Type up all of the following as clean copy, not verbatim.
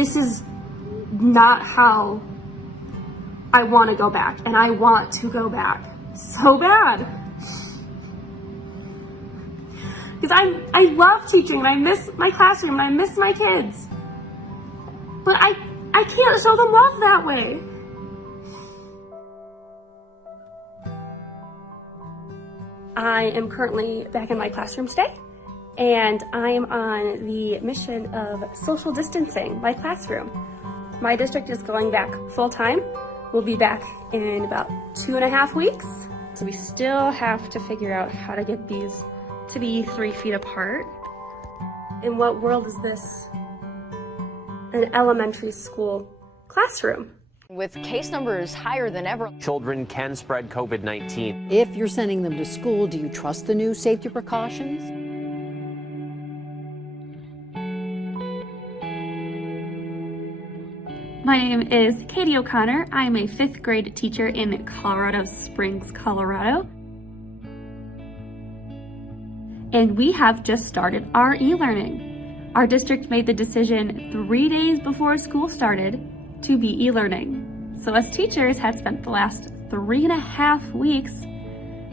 this is not how I want to go back, and I want to go back so bad. Because I love teaching, and I miss my classroom, and I miss my kids. But I can't show them love that way. I am currently back in my classroom today, and I am on the mission of social distancing my classroom. My district is going back full-time. We'll be back in about 2.5 weeks. So we still have to figure out how to get these to be 3 feet apart. In what world is this an elementary school classroom? With case numbers higher than ever, children can spread COVID-19. If you're sending them to school, do you trust the new safety precautions? My name is Katie O'Connor. I'm a 5th grade teacher in Colorado Springs, Colorado. And we have just started our e-learning. Our district made the decision 3 days before school started to be e-learning. So us teachers had spent the last 3.5 weeks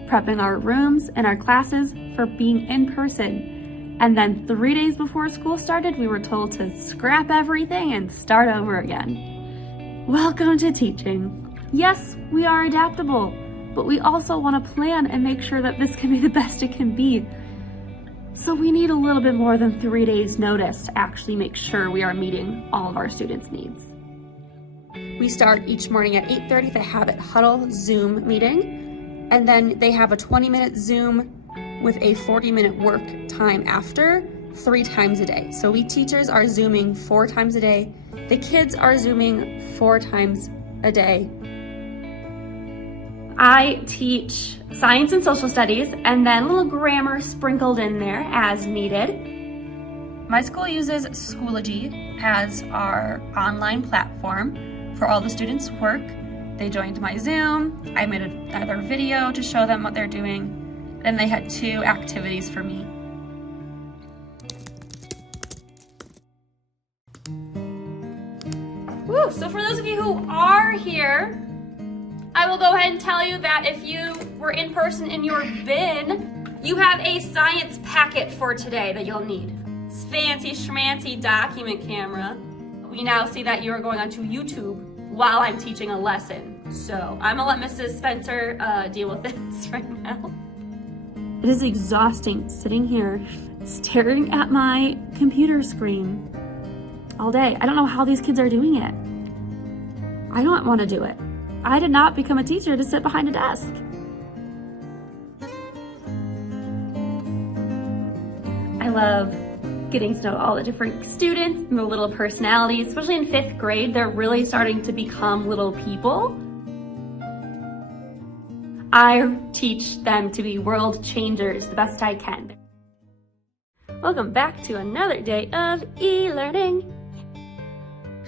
prepping our rooms and our classes for being in person. And then 3 days before school started, we were told to scrap everything and start over again. Welcome to teaching. Yes, we are adaptable, but we also want to plan and make sure that this can be the best it can be. So we need a little bit more than 3 days notice to actually make sure we are meeting all of our students' needs. We start each morning at 8:30, the Habit Huddle Zoom meeting, and then they have a 20-minute Zoom with a 40-minute work time after, 3 times a day. So we teachers are Zooming 4 times a day. The kids are Zooming 4 times a day. I teach science and social studies, and then a little grammar sprinkled in there as needed. My school uses Schoology as our online platform for all the students' work. They joined my Zoom. I made another video to show them what they're doing. Then they had 2 activities for me. Woo, so for those of you who are here, I will go ahead and tell you that if you were in person in your bin, you have a science packet for today that you'll need. It's fancy schmancy document camera. We now see that you are going onto YouTube while I'm teaching a lesson. So I'm gonna let Mrs. Spencer deal with this right now. It is exhausting sitting here staring at my computer screen all day. I don't know how these kids are doing it. I don't want to do it. I did not become a teacher to sit behind a desk. I love getting to know all the different students and the little personalities, especially in 5th grade. They're really starting to become little people. I teach them to be world changers the best I can. Welcome back to another day of e-learning.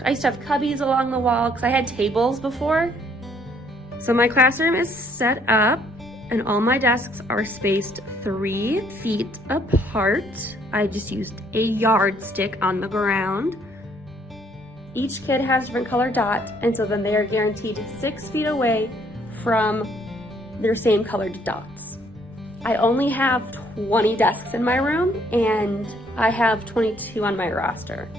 I used to have cubbies along the wall because I had tables before. So my classroom is set up and all my desks are spaced 3 feet apart. I just used a yardstick on the ground. Each kid has a different color dot, and so then they are guaranteed 6 feet away from their same colored dots. I only have 20 desks in my room, and I have 22 on my roster.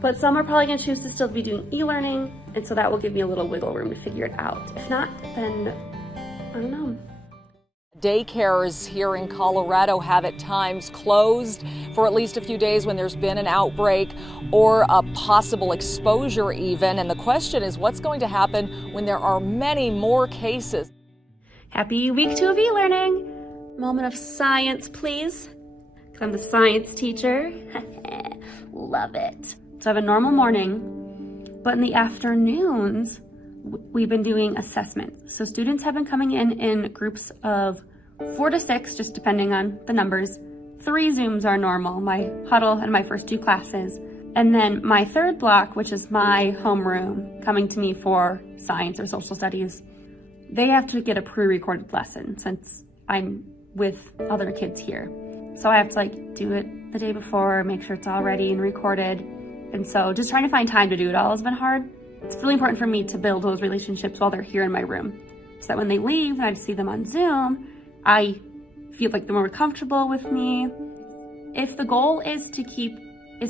But some are probably gonna choose to still be doing e-learning, and so that will give me a little wiggle room to figure it out. If not, then I don't know. Daycares here in Colorado have at times closed for at least a few days when there's been an outbreak or a possible exposure even. And the question is, what's going to happen when there are many more cases? Happy week 2 of e-learning. Moment of science, please. 'Cause I'm the science teacher. Love it. So I have a normal morning, but in the afternoons, we've been doing assessments. So students have been coming in groups of 4 to 6, just depending on the numbers. 3 Zooms are normal, my huddle and my first 2 classes. And then my 3rd block, which is my homeroom, coming to me for science or social studies, they have to get a pre-recorded lesson since I'm with other kids here. So I have to do it the day before, make sure it's all ready and recorded. And so just trying to find time to do it all has been hard. It's really important for me to build those relationships while they're here in my room, so that when they leave and I see them on Zoom, I feel like they're more comfortable with me. If the goal is to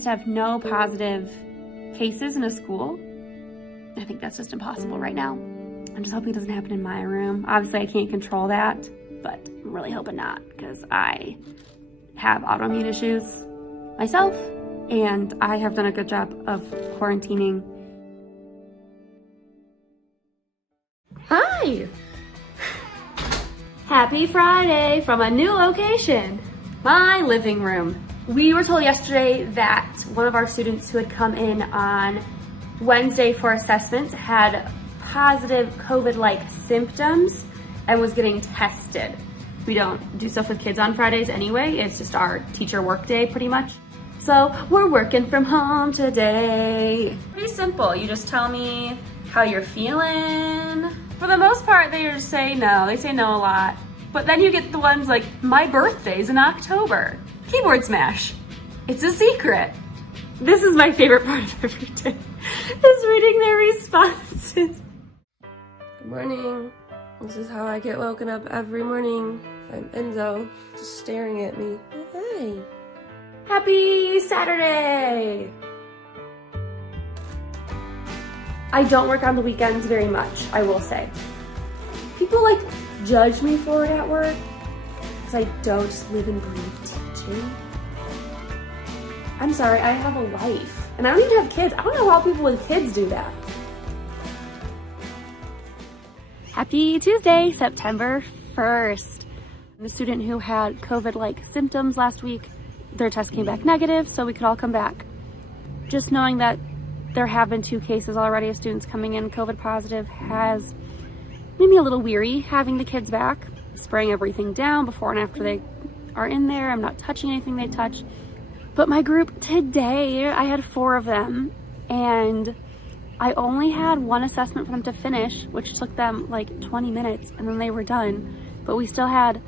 have no positive cases in a school, I think that's just impossible right now. I'm just hoping it doesn't happen in my room. Obviously I can't control that, but I'm really hoping not, because I have autoimmune issues myself, and I have done a good job of quarantining. Hi! Happy Friday from a new location, my living room. We were told yesterday that one of our students who had come in on Wednesday for assessments had positive COVID-like symptoms and was getting tested. We don't do stuff with kids on Fridays anyway. It's just our teacher work day pretty much. So we're working from home today. Pretty simple. You just tell me how you're feeling. For the most part, they just say no. They say no a lot. But then you get the ones like, my birthday's in October. Keyboard smash. It's a secret. This is my favorite part of every day, is reading their responses. Good morning. This is how I get woken up every morning. I'm Enzo, just staring at me. Oh, hey. Happy Saturday! I don't work on the weekends very much, I will say. People like judge me for it at work because I don't just live and breathe teaching. I'm sorry, I have a life. And I don't even have kids. I don't know how people with kids do that. Happy Tuesday, September 1st. The student who had COVID-like symptoms last week, their test came back negative, so we could all come back. Just knowing that there have been 2 cases already of students coming in COVID positive has made me a little weary having the kids back, spraying everything down before and after they are in there. I'm not touching anything they touch. But my group today, I had 4 of them, and I only had 1 assessment for them to finish, which took them like 20 minutes, and then they were done. But we still had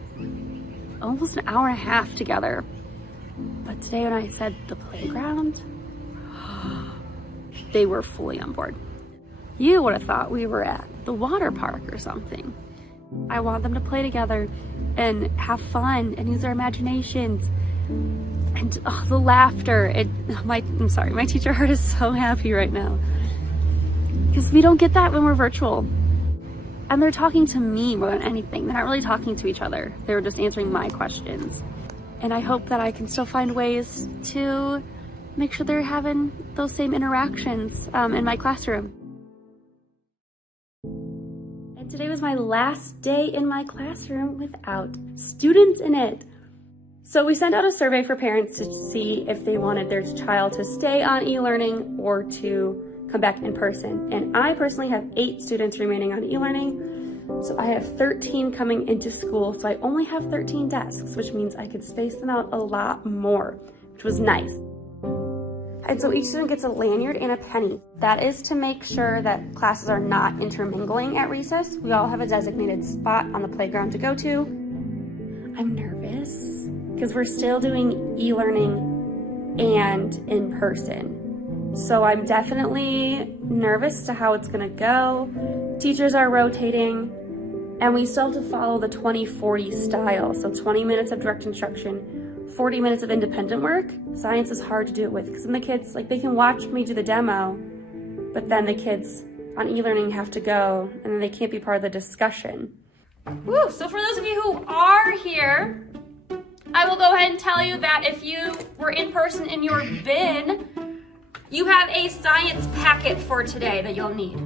almost an hour and a half together. But today when I said the playground, they were fully on board. You would have thought we were at the water park or something. I want them to play together and have fun and use their imaginations. And the laughter, I'm sorry, my teacher heart is so happy right now. Because we don't get that when we're virtual. And they're talking to me more than anything. They're not really talking to each other. They're just answering my questions. And I hope that I can still find ways to make sure they're having those same interactions in my classroom. And today was my last day in my classroom without students in it. So we sent out a survey for parents to see if they wanted their child to stay on e-learning or to come back in person. And I personally have 8 students remaining on e-learning. So I have 13 coming into school. So I only have 13 desks, which means I could space them out a lot more, which was nice. And so each student gets a lanyard and a penny. That is to make sure that classes are not intermingling at recess. We all have a designated spot on the playground to go to. I'm nervous because we're still doing e-learning and in person. So I'm definitely nervous to how it's gonna go. Teachers are rotating, and we still have to follow the 20-40 style. So 20 minutes of direct instruction, 40 minutes of independent work. Science is hard to do it with, because then the kids, like, they can watch me do the demo, but then the kids on e-learning have to go, and then they can't be part of the discussion. Woo, so for those of you who are here, I will go ahead and tell you that if you were in person in your bin, you have a science packet for today that you'll need.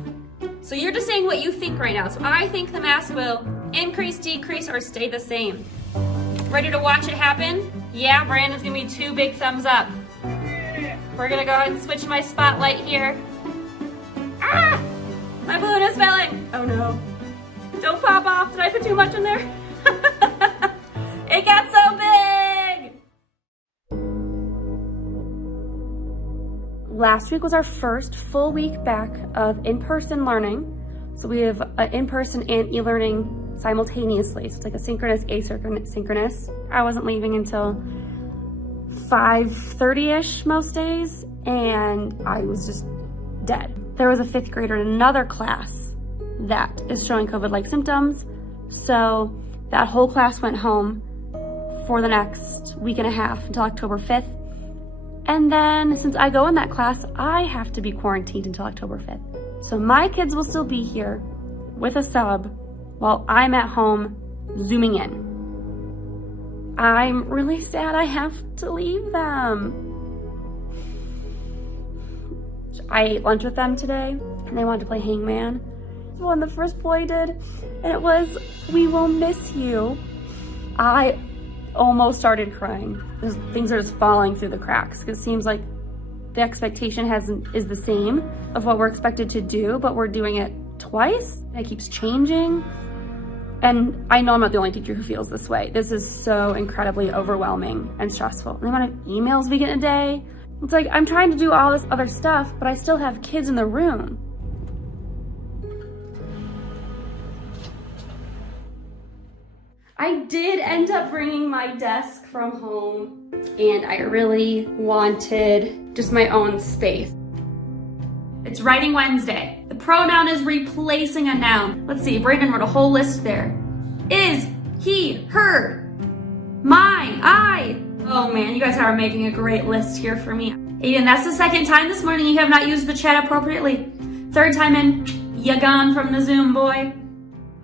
So you're just saying what you think right now. So I think the mass will increase, decrease, or stay the same. Ready to watch it happen? Yeah, Brandon's gonna be 2 big thumbs up. We're gonna go ahead and switch my spotlight here. Ah! My balloon is filling. Oh no. Don't pop off. Did I put too much in there? It got so big! Last week was our first full week back of in-person learning. So we have in-person and e-learning simultaneously. So it's like a synchronous, asynchronous. I wasn't leaving until 5:30-ish most days. and I was just dead. There was a 5th grader in another class that is showing COVID-like symptoms. So that whole class went home for the next week and a half until October 5th. And then since I go in that class, I have to be quarantined until October 5th. So my kids will still be here with a sub while I'm at home Zooming in. I'm really sad I have to leave them. I ate lunch with them today and they wanted to play hangman. The one the first boy did, and it was, "We will miss you." I almost started crying. Things are just falling through the cracks because it seems like the expectation is the same of what we're expected to do, but we're doing it twice. It keeps changing. And I know I'm not the only teacher who feels this way. This is so incredibly overwhelming and stressful. The amount of emails we get in a day. It's like I'm trying to do all this other stuff, but I still have kids in the room. I did end up bringing my desk from home, and I really wanted just my own space. It's Writing Wednesday. The pronoun is replacing a noun. Let's see, Brandon wrote a whole list there. Is, he, her, my, I. Oh man, you guys are making a great list here for me. Aiden, that's the 2nd time this morning you have not used the chat appropriately. 3rd time in, you gone from the Zoom, boy.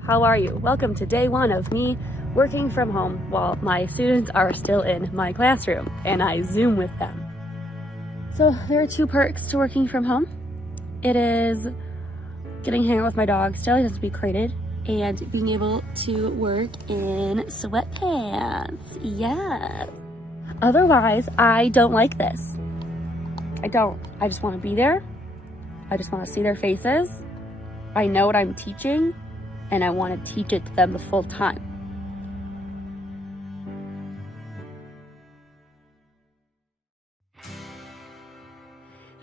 How are you? Welcome to day 1 of me working from home while my students are still in my classroom and I Zoom with them. So there are 2 perks to working from home. It is getting to hang out with my dog still, he has to be crated, and being able to work in sweatpants. Yes. Otherwise, I don't like this. I don't. I just want to be there. I just want to see their faces. I know what I'm teaching, and I want to teach it to them the full time.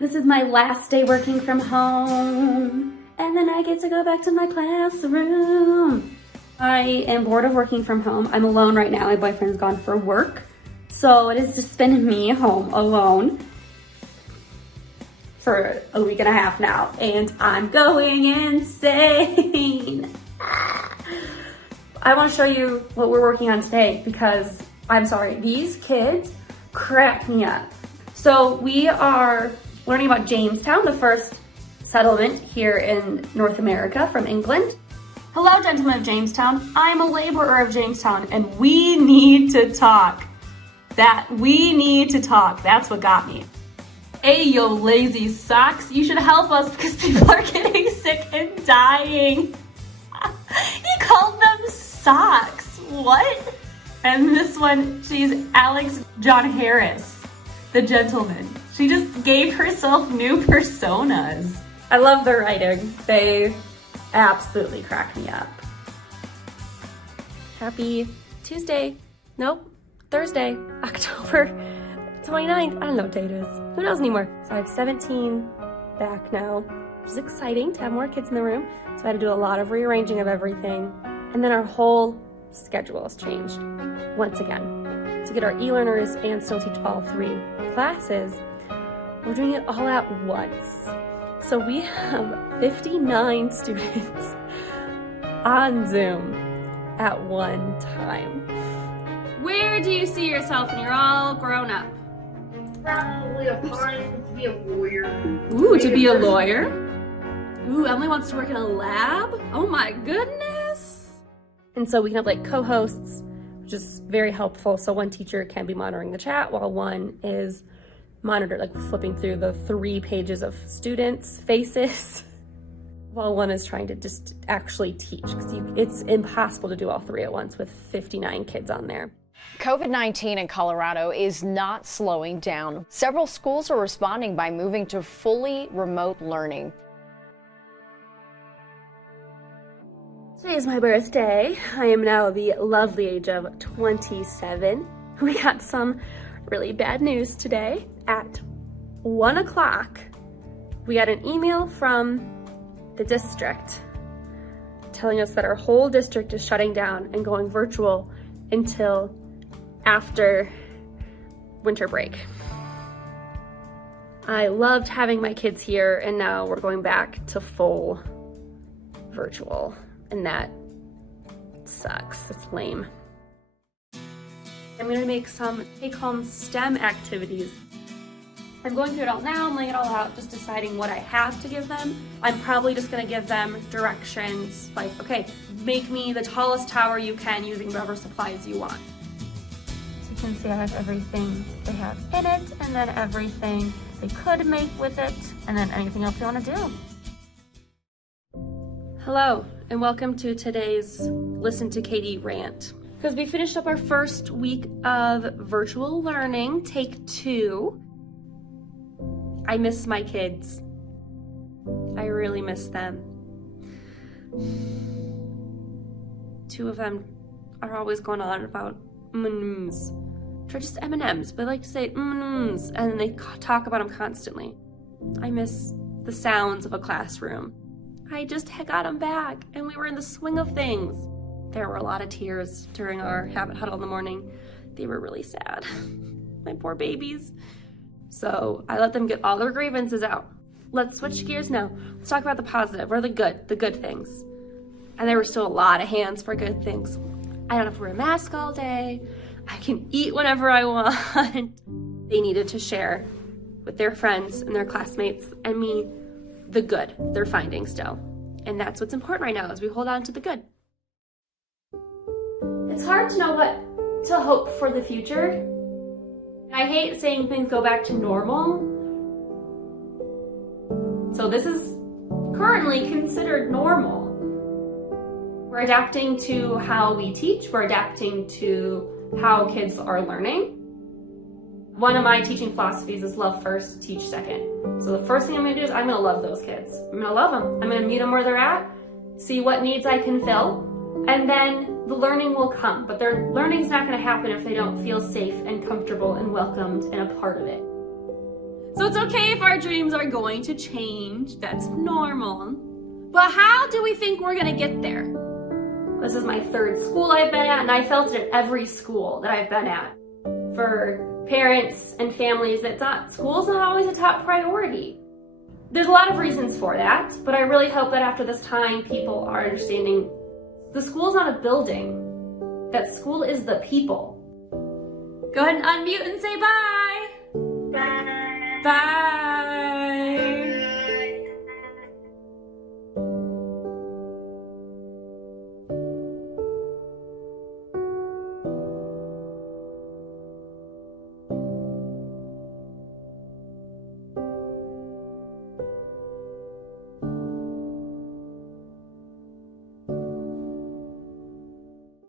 This is my last day working from home, and then I get to go back to my classroom. I am bored of working from home. I'm alone right now. My boyfriend's gone for work, so it has just been me home alone for a week and a half now, and I'm going insane. I want to show you what we're working on today because, I'm sorry, these kids crack me up. So we are learning about Jamestown, the first settlement here in North America from England. Hello, gentlemen of Jamestown. I'm a laborer of Jamestown, and we need to talk. That's what got me. Hey, yo, lazy socks. You should help us because people are getting sick and dying. He called them socks. What? And this one, she's Alex John Harris, the gentleman. She just gave herself new personas. I love their writing. They absolutely crack me up. Happy Tuesday. Nope, Thursday, October 29th. I don't know what day it is. Who knows anymore? So I have 17 back now, which is exciting to have more kids in the room. So I had to do a lot of rearranging of everything. And then our whole schedule has changed once again. To get our e-learners and still teach all 3 classes, we're doing it all at once. So we have 59 students on Zoom at one time. Where do you see yourself when you're all grown up? Probably applying to be a lawyer. Ooh, to be a lawyer? Ooh, Emily wants to work in a lab? Oh my goodness. And so we can have like co-hosts, which is very helpful. So one teacher can be monitoring the chat while one is like flipping through the 3 pages of students' faces while one is trying to just actually teach, because it's impossible to do all 3 at once with 59 kids on there. COVID-19 in Colorado is not slowing down. Several schools are responding by moving to fully remote learning. Today is my birthday. I am now the lovely age of 27. We got some really bad news today. At 1 o'clock, we got an email from the district telling us that our whole district is shutting down and going virtual until after winter break. I loved having my kids here, and now we're going back to full virtual, and that sucks. It's lame. I'm gonna make some take-home STEM activities. I'm going through it all now, I'm laying it all out, just deciding what I have to give them. I'm probably just gonna give them directions, like, okay, make me the tallest tower you can using whatever supplies you want. So you can see I have everything they have in it, and then everything they could make with it, and then anything else they wanna do. Hello, and welcome to today's Listen to Katie rant. Because we finished up our first week of virtual learning, take 2. I miss my kids. I really miss them. 2 of them are always going on about M&Ms. They're just M&Ms, but I like to say M&Ms, and they talk about them constantly. I miss the sounds of a classroom. I just got them back, and we were in the swing of things. There were a lot of tears during our habit huddle in the morning. They were really sad. My poor babies. So I let them get all their grievances out. Let's switch gears now. Let's talk about the positive, or the good things. And there were still a lot of hands for good things. I don't have to wear a mask all day. I can eat whenever I want. They needed to share with their friends and their classmates and me the good they're finding still. And that's what's important right now, is we hold on to the good. It's hard to know what to hope for the future. I hate saying things go back to normal. So this is currently considered normal. We're adapting to how we teach. We're adapting to how kids are learning. One of my teaching philosophies is love first, teach second. So the first thing I'm gonna do is I'm gonna love those kids. I'm gonna love them. I'm gonna meet them where they're at, see what needs I can fill, and then the learning will come. But their learning's not gonna happen if they don't feel safe and comfortable and welcomed and a part of it. So it's okay if our dreams are going to change. That's normal. But how do we think we're gonna get there? This is my 3rd school I've been at, and I felt it at every school that I've been at. For parents and families, school's not always a top priority. There's a lot of reasons for that, but I really hope that after this time, people are understanding the school's not a building. That school is the people. Go ahead and unmute and say bye. Bye. Bye.